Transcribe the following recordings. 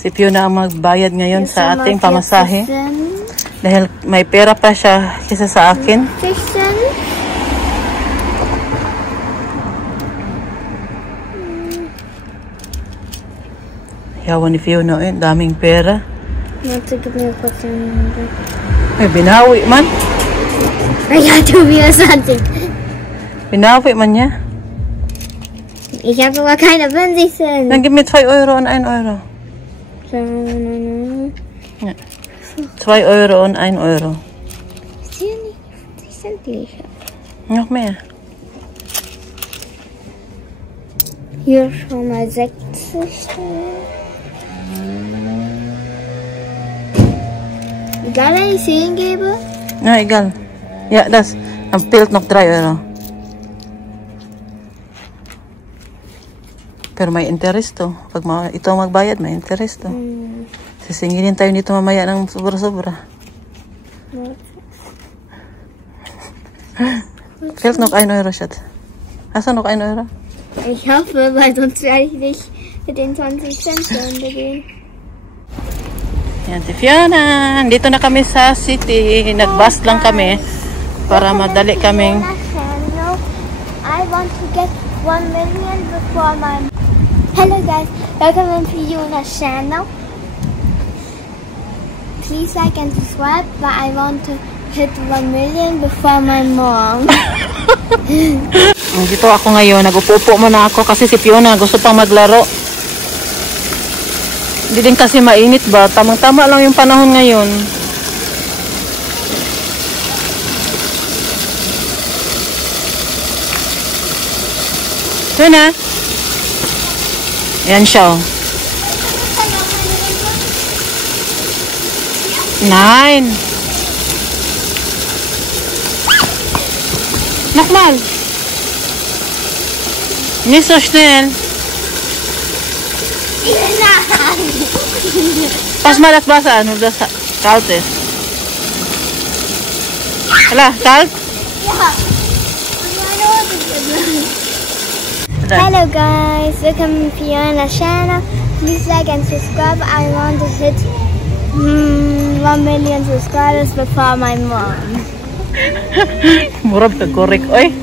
Si Fiona ang magbayad ngayon sa ating pamasahe. Dahil may pera pa siya kaysa sa akin. Yawan ni Fiona eh. Daming pera. Ay, binawi man. I got to be something. Binawi man niya. Ich habe aber keine 50 Cent. Dann gib mir 2 Euro und 1 Euro. Ja. 2 Euro und 1 Euro. Ich sehe nicht 50 Cent, die ich habe. Noch mehr. Hier schon mal 60. Egal, wenn ich 10 gebe? Ja, egal. Ja, das. Dann fehlt noch 3 Euro. Pero may interest to. Pag ito magbayad, may interest to. Sisingilin tayo dito mamaya ng sobra-sobra. Fehlt noch 1 Euro, Schatz. Hast du noch 1 Euro? Ich hoffe, weil sonst werde ich nicht mit den 20 Cent zu Ende gehen. Yan si Fiona. Dito na kami sa city. Nag-bus lang kami para madali kaming... I want to get 1 million before my... Hello guys, welcome to Fiona's channel. Please like and subscribe, but I want to hit 1 million before my mom. Dito ako ngayon, nag-upo muna ako kasi si Fiona gusto pang maglaro. Hindi din kasi mainit ba? Tamang-tama lang yung panahon ngayon. Fiona? Ayan siya. 9. Nochmal. Nicht so schnell. Pass mal das Wasser an, ob das kalt ist. Hala, kalt? Ja. Hello guys, welcome to Fiona's channel. Please like and subscribe. I want to hit 1 million subscribers before my mom. Murab ka korek, oy.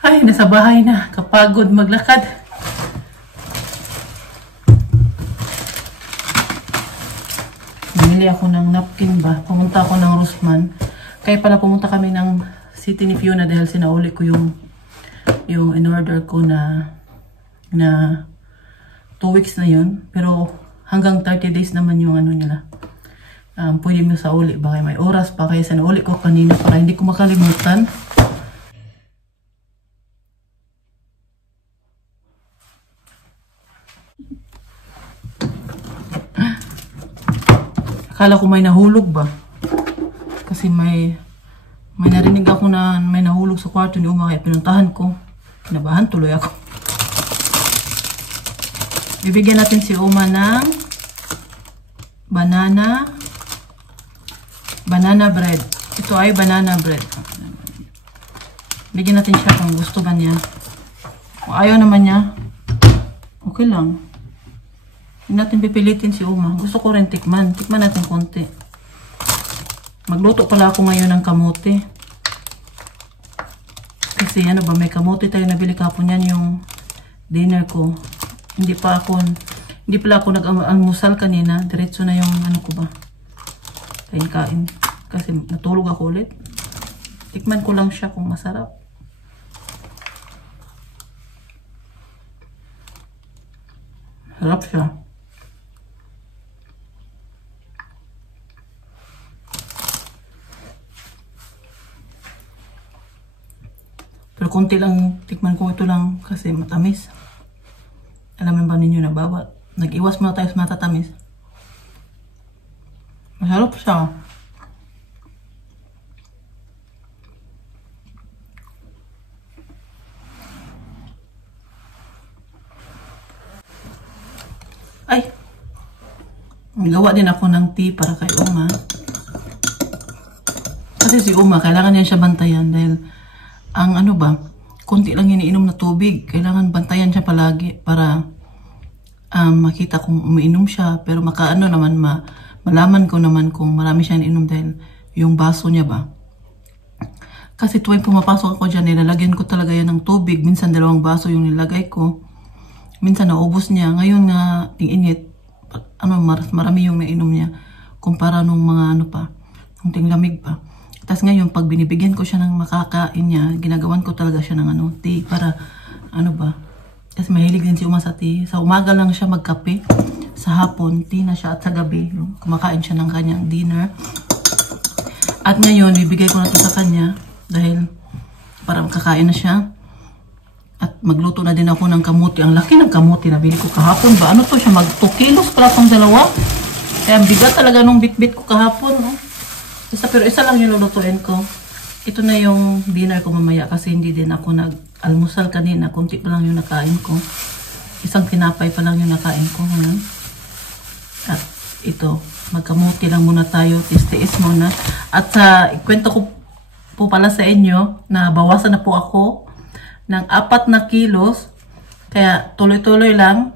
Ay, nasa bahay na. Kapagod maglakad. Bumili ako ng napkin ba. Pumunta ako ng Rossmann. Kaya pala pumunta kami ng city ni Fiona dahil sinauli ko yung in-order ko na 2 weeks na yun. Pero hanggang 30 days naman yung ano nila. Pwede mo sa uli. Baka may oras pa. Kaya sinauli ko kanina para hindi ko makalimutan. Akala ko may nahulog ba? Kasi may narinig ako na may nahulog sa kwarto ni Uma kaya pinuntahan ko. Kinabahan tuloy ako. Bibigyan natin si Uma ng banana bread. Ito ay banana bread. Bigyan natin siya kung gusto ba niya. Kung ayaw naman niya, okay lang. Hindi natin pipilitin si Uma. Gusto ko rin tikman. Tikman natin konti. Magluto pala ako ngayon ng kamote. Kasi ano ba, may kamote tayo nabili kapon yan yung dinner ko. Hindi pala ako nag-almusal kanina. Diretso na yung ano ko ba. Kain. Kasi natulog ako ulit. Tikman ko lang siya kung masarap. Sarap siya. Pero konti lang, tikman ko ito lang kasi matamis. Alam ba ninyo na bawat nag-iwas muna tayo sa matatamis. Masarap siya. Ay! Gawa din ako ng tea para kay Uma. Kasi si Uma, kailangan niya siya bantayan dahil ang ano ba, konti lang iniinom na tubig. Kailangan bantayan siya palagi para makita kung umiinom siya. Pero makaano naman, malaman ko naman kung marami siya iniinom dahil yung baso niya ba. Kasi tuwing pumapasok ako dyan, nilalagyan ko talaga yan ng tubig. Minsan 2 baso yung nilagay ko. Minsan naubos niya. Ngayon nga, ting-init, marami yung nainom niya. Kumpara nung mga nung tinglamig pa. Tapos ngayon, pag binibigyan ko siya ng makakain niya, ginagawan ko talaga siya ng tea para, kasi mahilig din si Uma sa tea. Sa umaga lang siya magkape. Sa hapon, tea na siya. At sa gabi, kumakain siya ng kanyang dinner. At ngayon, bibigay ko na ito sa kanya dahil para makakain na siya. At magluto na din ako ng kamuti. Ang laki ng kamuti na bili ko kahapon ba? Ano to siya? 2 kilos pala itong dalawa. Kaya bigat talaga nung bit-bit ko kahapon. Pero isa lang yung lulutuin ko. Ito na yung dinner ko mamaya kasi hindi din ako nag-almusal kanina. Kunti pa lang yung nakain ko. Isang tinapay pa lang yung nakain ko ngayon. At ito, magkamuti lang muna tayo. Tiis-tiis muna. At ikwento ko po pala sa inyo na bawasan na po ako ng 4 na kilos. Kaya tuloy-tuloy lang.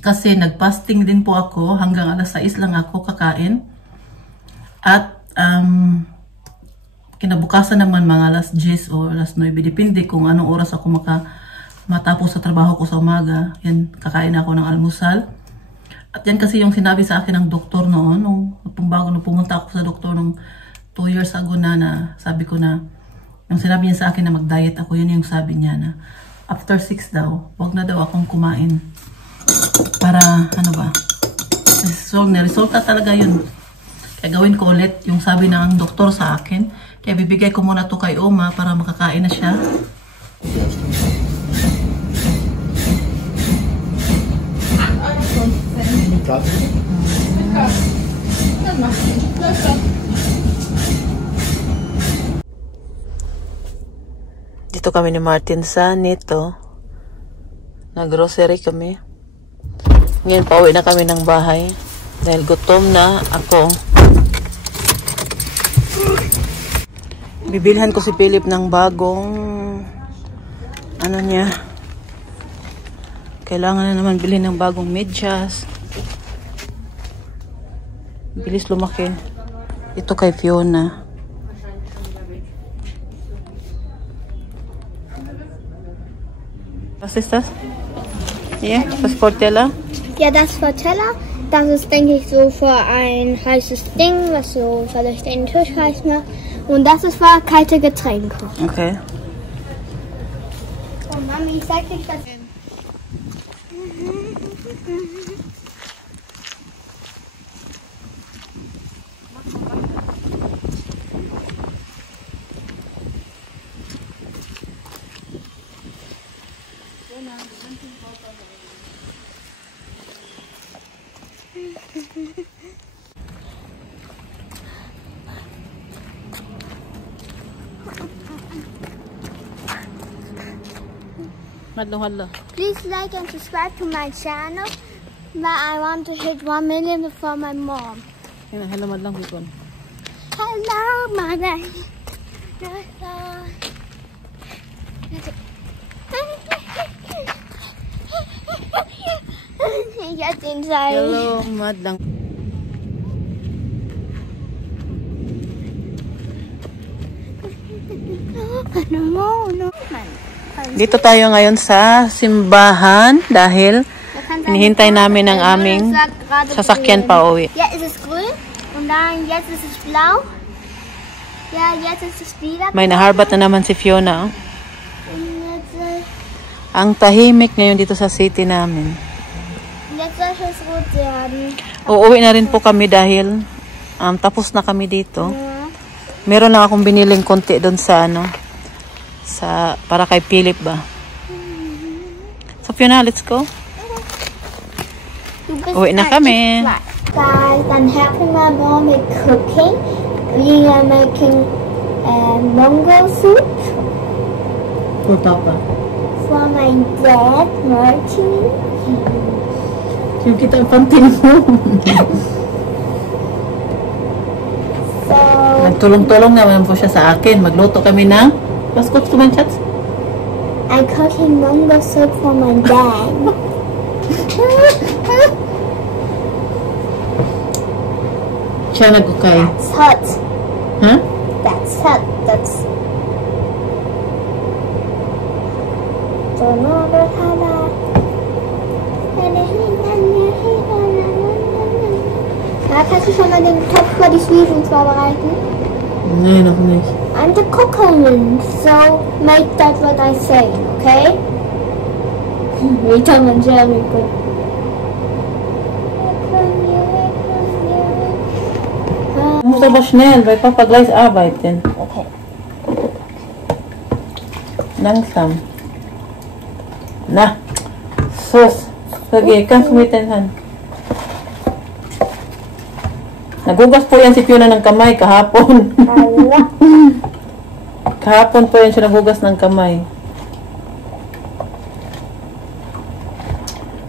Kasi nag-fasting din po ako. Hanggang alas 6 lang ako kakain. At kinabukasan naman mga alas 10 o alas 9. Depende kung anong oras ako matapos sa trabaho ko sa umaga. Yan, kakain ako ng almusal. At yan kasi yung sinabi sa akin ng doktor noon. Nung pumunta ako sa doktor nung 2 years ago na sabi ko na, yung sinabi niya sa akin na mag-diet ako, yun yung sabi niya na after 6 daw, wag na daw akong kumain. Para, resulta talaga yun. Kaya gawin ko ulit yung sabi ng doktor sa akin. Kaya bibigay ko muna to kay Oma para makakain na siya. Dito kami ni Martin sa Nito. Nag-grocery kami. Ngayon pauwi na kami ng bahay. Dahil gutom na ako. Bibilhan ko si Philip ng bagong niya. Kailangan na naman bilhin ng bagong medyas. Bilis lumaki. Ito kay Fiona. Was ist das? Hier, das Portella? Ja, das Portella. Das ist, denke ich, so für ein heißes Ding, was so vielleicht den Tisch heiß macht. Und das ist für kalte Getränke. Okay. Oh, Mami, ich zeig dich das. Hello. Please like and subscribe to my channel. But I want to hit 1 million before my mom. Hello, madlang Bikon. Hello, mother. Jetzt inside. Hello, madlang. No. Dito tayo ngayon sa simbahan dahil hinihintay namin ang aming sasakyan pa uwi. Jetzt ist es grün und dann jetzt ist es blau. Ja, jetzt ist es lila. May naharbat na naman si Fiona. Und jetzt, Ang tahimik ngayon dito sa city namin. jetzt soll es rot werden. Uuwi na rin po kami dahil tapos na kami dito. Ja. Meron lang akong biniling konti doon sa para kay Philip ba. So Fiona, let's go. Uwi na kami. Guys, I'm helping my mom with cooking. We are making mango soup For Papa. for my dad, Martin. Yung kita ang pantin mo. So, Nagtulong-tulong naman po siya sa akin. Magluto kami ng Baskot kuman chats. I'm cooking mango soup for my dad. Siya nagukay. That's hot. Huh? That's hot. That's. Kannst du schon mal den Topf für die Zwiebeln vorbereiten? Nein, noch nicht. I'm the cooking, so make that what I say, okay? Wie Tom und Jeremy. Du musst aber schnell, weil Papa gleich arbeitet. Okay. Langsam. Na, sus. Sige, kannst du mit den Hand. Nagugas po yan si Fiona ng kamay kahapon. Kahapon po yan siya nagugas ng kamay.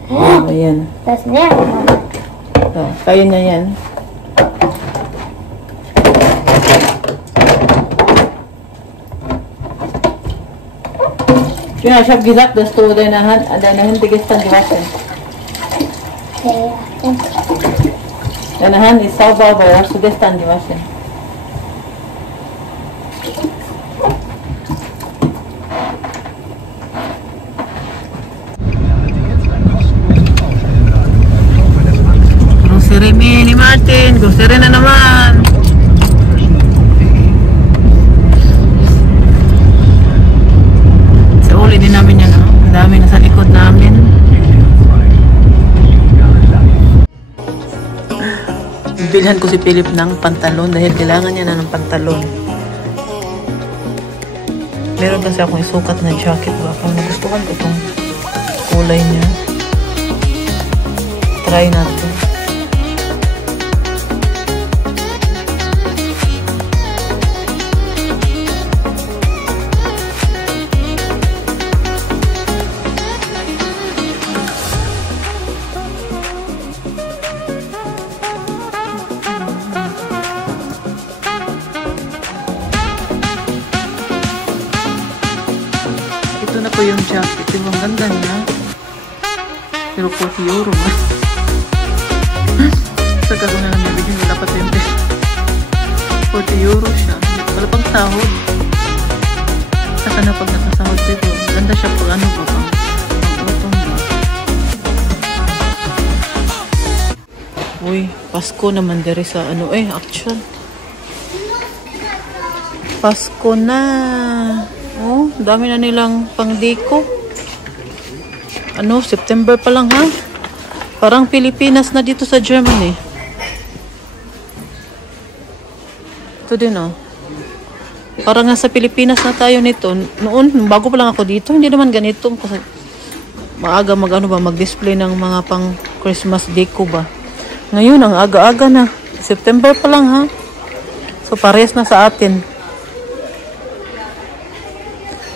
Oh, ayan. Das nervt, Mama. So, kaya niya yan. Fiona, ich habe gesagt, dass du deine Hände gestern gewaschen. Okay. Deine Hand ist sauber, aber hast du gestern gewaschen. Grocery ni Martin. Grocery na naman. Sa uli din namin yan. Ang dami na sa likod namin. Bilhan ko si Philip ng pantalon dahil kailangan niya na ng pantalon. Meron kasi akong isukat na jacket. Baka nagustuhan ko itong kulay niya. Try natin. Ito na po yung jacket. Yung ang ganda niya. Pero 40 euro ba? Saka ko na lang nabigyan. Wala pa 20. 40 euro siya. Wala pang sahod. Saka na pag nakasahod dito. Ganda siya pag ano ba? Pang utong ba? Uy, Pasko naman diri sa ano action. Pasko na. Oh, dami na nilang pang-deko. Ano, September pa lang ha? Parang Pilipinas na dito sa Germany. Ito din oh. Parang nga sa Pilipinas na tayo nito. Noon, bago pa lang ako dito, hindi naman ganito. Kasi maaga mag-display ng mga pang Christmas deco ba. Ngayon, ang aga-aga na. September pa lang ha? So, pares na sa atin.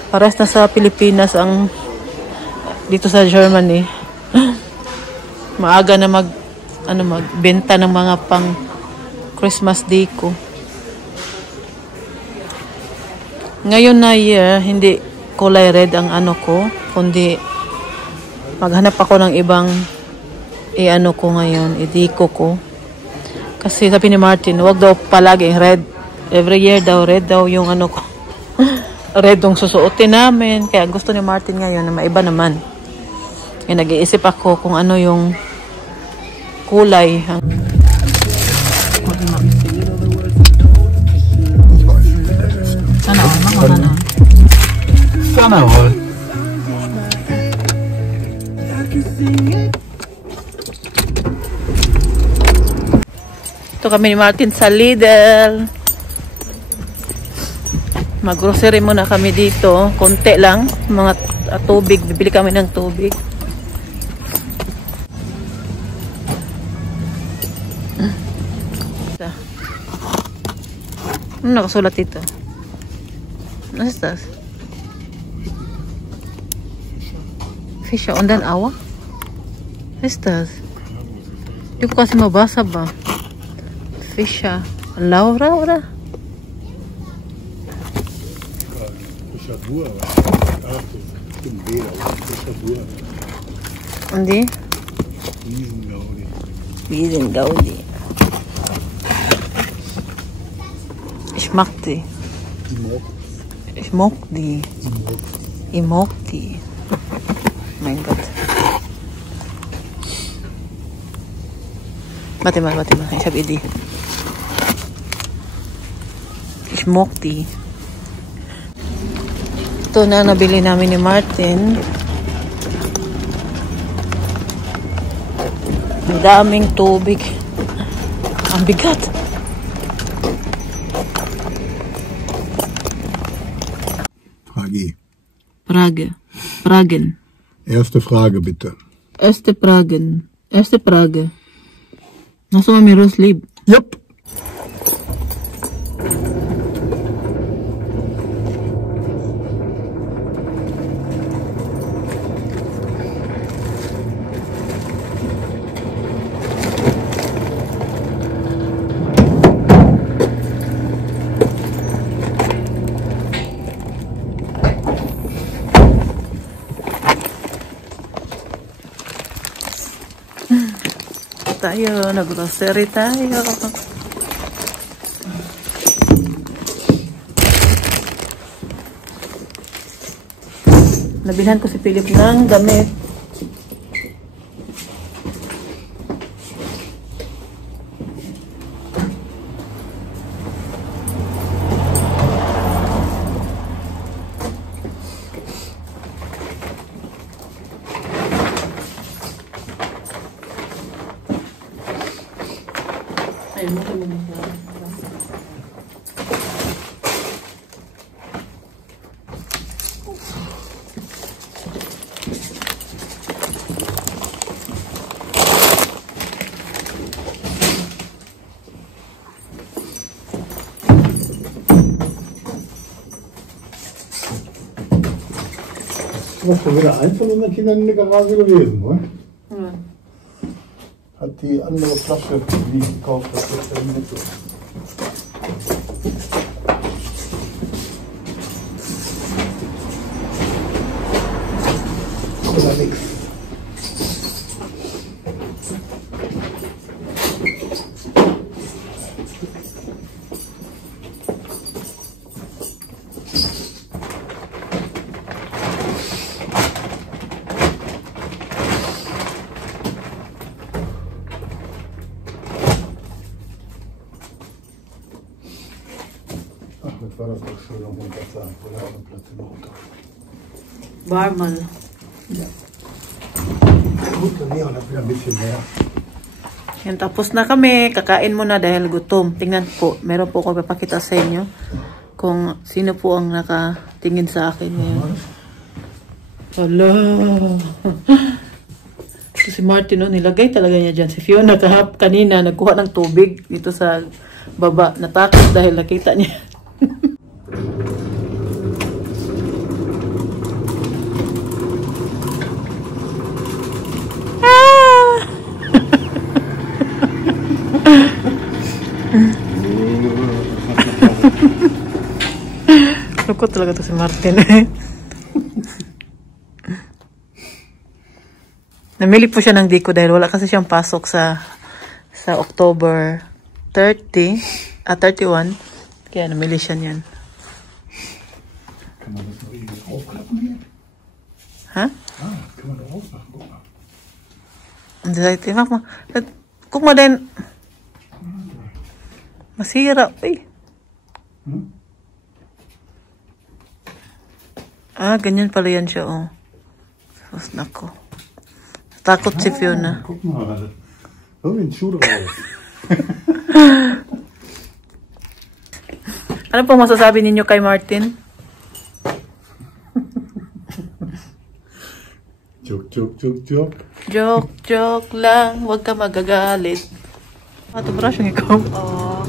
Pares na sa Pilipinas ang dito sa Germany. Maaga na magbenta ng mga pang Christmas deco. Ngayon na year, hindi kulay red ang ano ko, kundi maghanap ako ng ibang i-ano ko ngayon, i-deco ko. Kasi sabi ni Martin, wag daw palagi red. Every year daw red daw yung ano ko. Red yung susuotin namin. Kaya gusto ni Martin ngayon na maiba naman. Kaya nag-iisip ako kung ano yung kulay. Sana all. Makuha na. Sana all. Ito kami ni Martin sa Lidl. Mag-grocery muna kami dito. Konti lang. Mga tubig. Bibili kami ng tubig. Ano nakasulat dito? Ano ist das? Fischer und dann Aua? Was ist das? Hindi ko kasi mabasa ba? Fischer. Laura, oder? Stimmt, weder. Das ist ja Dur. Hindi? Riesengaudi. Riesengaudi. Ich mag die. Ich mag die. Ich mag die. Mein Gott. Warte mal. Ich habe Idee. Ich mag die. Ito na nabili namin ni Martin. Ang daming tubig. Ang bigat. Fragen. Erste Frage, bitte. Erste Frage. Nasıl mı Miros lieb? Jupp. Tayo, nag-grocery tayo. Nabilhan ko si Philip ng damit. Ayun mo kami na. Das ist schon wieder eins von unseren Kindern in der Garage gewesen, oder? Ja. Hat die andere Flasche die gekauft, das ist ja nicht so. Oder nix. Ach, das war das doch schön am Unterplatz, oder auf dem Platz im Auto. Barmal. Ja. Gut, dann nehmen wir wieder ein bisschen mehr. Yan, tapos na kami. Kakain muna dahil gutom. Tingnan po. Meron po ako papakita sa inyo kung sino po ang nakatingin sa akin ngayon. Hala. Ito si Martin, no? Nilagay talaga niya dyan. Si Fiona kanina nagkuha ng tubig dito sa baba. Natakot dahil nakita niya. Lukot talaga to si Martin. Namili po siya ng diko dahil wala kasi siyang pasok sa October 31. Kaya namili siya niyan. Kann man das noch irgendwie aufklappen hier? Ha? Ah, kann man da aufmachen, guck mal. Und sie sagt, mach mal. Guck mal denn. Masira. Uy. Ah, ganyan pala yan siya, oh. Sus, nako. Takot si Fiona. Guck mal. So wie ein Schuh drauf. Ano po masasabi ninyo kay Martin? Joke. Joke lang. Huwag ka magagalit. Ito brush yung ikaw. Oh,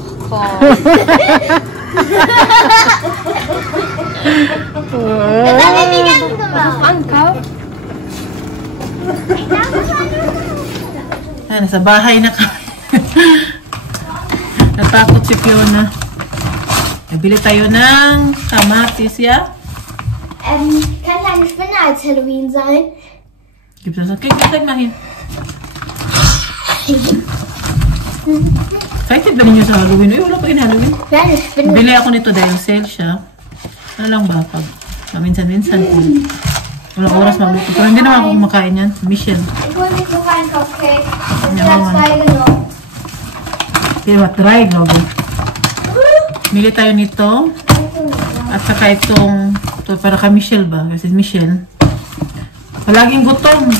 Nasa bahay na kami. Natakot si Fiona. Nabili tayo ng kamatis, ya? Kann ja eine Spinne als Halloween sein. Gibt es das? Zeig mal hin. Excited ba ninyo sa Halloween? Uy, wala pa rin Halloween. Ja, eine Spinne. Bili ako nito dahil sale siya. Ano lang ba? Pag minsan-minsan po. Walang oras magluto. Pero hindi naman ako kumakain yan. Michelle. Ich hol mich noch einen Cupcake. Und Ja, ja, Mama. 2 genommen. Kaya try, Gogo. Mili tayo nito. At saka itong para kay Michelle ba? Kasi Michelle. Palaging gutom.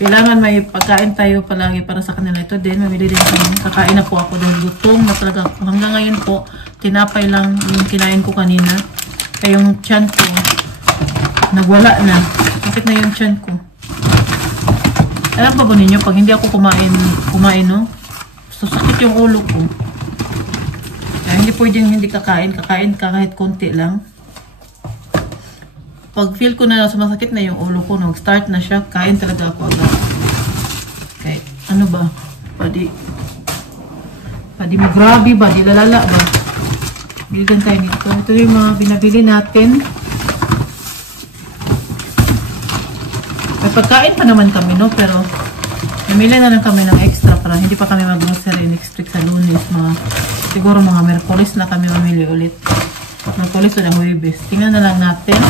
Kailangan may pagkain tayo palagi para sa kanila. Ito din, mamili din kami. Kakain na po ako dahil gutom na talaga ako. Hanggang ngayon po, tinapay lang yung kinain ko kanina. Kaya yung tiyan ko, nagwala na. Bakit na yung tiyan ko? Alam ba ninyo, pag hindi ako kumain, no? Susakit yung ulo ko. Kaya hindi pwedeng hindi kakain ka kahit konti lang. Pag feel ko na sumasakit na yung ulo ko, nag-start na siya, kain talaga ako agad. Okay, ano ba? Padi magrabe ba? Di lalala ba? Biligan tayo nito. Ito yung mga binabili natin. May pagkain pa naman kami, no? Pero, namili na lang kami ng extra para hindi pa kami mag-grocery next week sa Lunes. Siguro mga Merkulis na kami mamili ulit. Merkulis o na Huwebes. Tingnan na lang natin.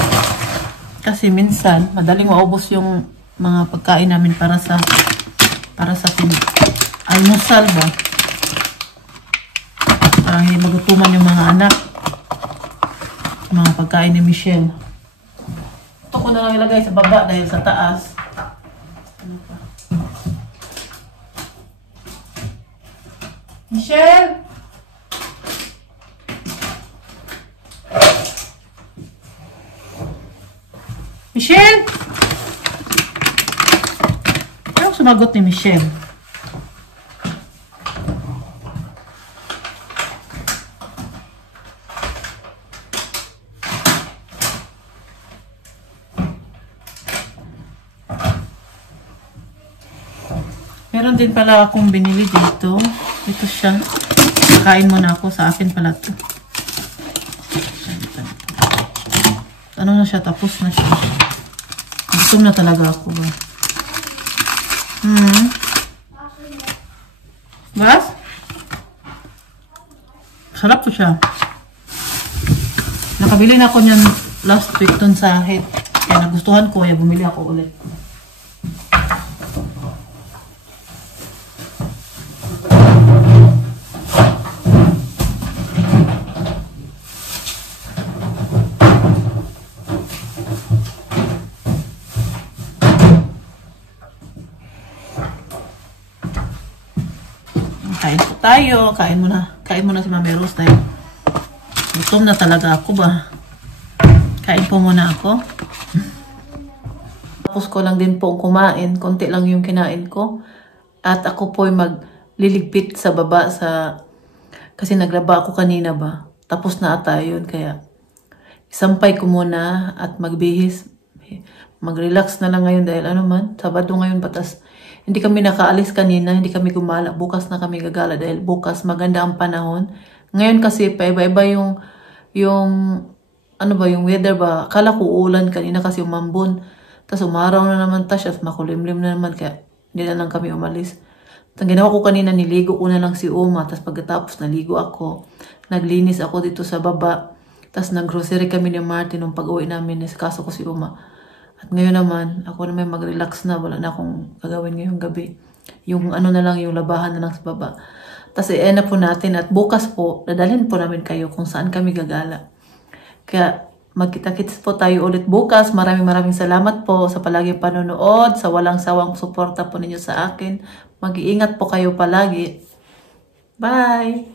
Kasi minsan, madaling maubos yung mga pagkain namin para sa almusal ba? Para hindi magutuman yung mga anak. Mga pagkain ni Michelle. Ito ko na lang ilagay sa baba dahil sa taas. Ano pa? Michelle! Michelle! Anong sumagot ni Michelle? Meron din pala akong binili dito. Ito siya. Kain muna ako. Sa akin pala ito. Ano na siya? Tapos na siya. Gutom na talaga ako ba? Bas? Sarap to siya. Nakabili na ako niyan last week dun sa Hit. Kaya nagustuhan ko. Kaya bumili ako ulit. Kain po tayo. Kain muna si Mami Rose dahil gutom na talaga ako ba. Kain po muna ako. Tapos ko lang din po kumain. Konti lang yung kinain ko. At ako po ay magliligpit sa baba kasi naglaba ako kanina ba. Tapos na ata yun. Kaya isampay ko muna at magbihis. Mag-relax na lang ngayon dahil ano man. Sabado ngayon batas. Hindi kami nakaalis kanina, hindi kami gumala. Bukas na kami gagala dahil bukas maganda ang panahon. Ngayon kasi paiba-iba yung weather ba. Akala ko ulan kanina kasi umambon. Tapos umaraw na naman tas at makulimlim na naman kaya hindi na lang kami umalis. Ang ginawa ko kanina, niligo ko na lang si Uma. Tapos pagkatapos naligo ako. Naglinis ako dito sa baba. Tapos nag-grocery kami ni Martin nung pag-uwi namin. Kaso ko si Uma. At ngayon naman, ako naman mag-relax na. Wala na akong gagawin ngayong gabi. Yung ano na lang, yung labahan na lang sa baba. Tapos i-end na po natin. At bukas po, dadalhin po namin kayo kung saan kami gagala. Kaya magkita-kits po tayo ulit bukas. Maraming salamat po sa palaging panonood. Sa walang sawang suporta po ninyo sa akin. Mag-iingat po kayo palagi. Bye!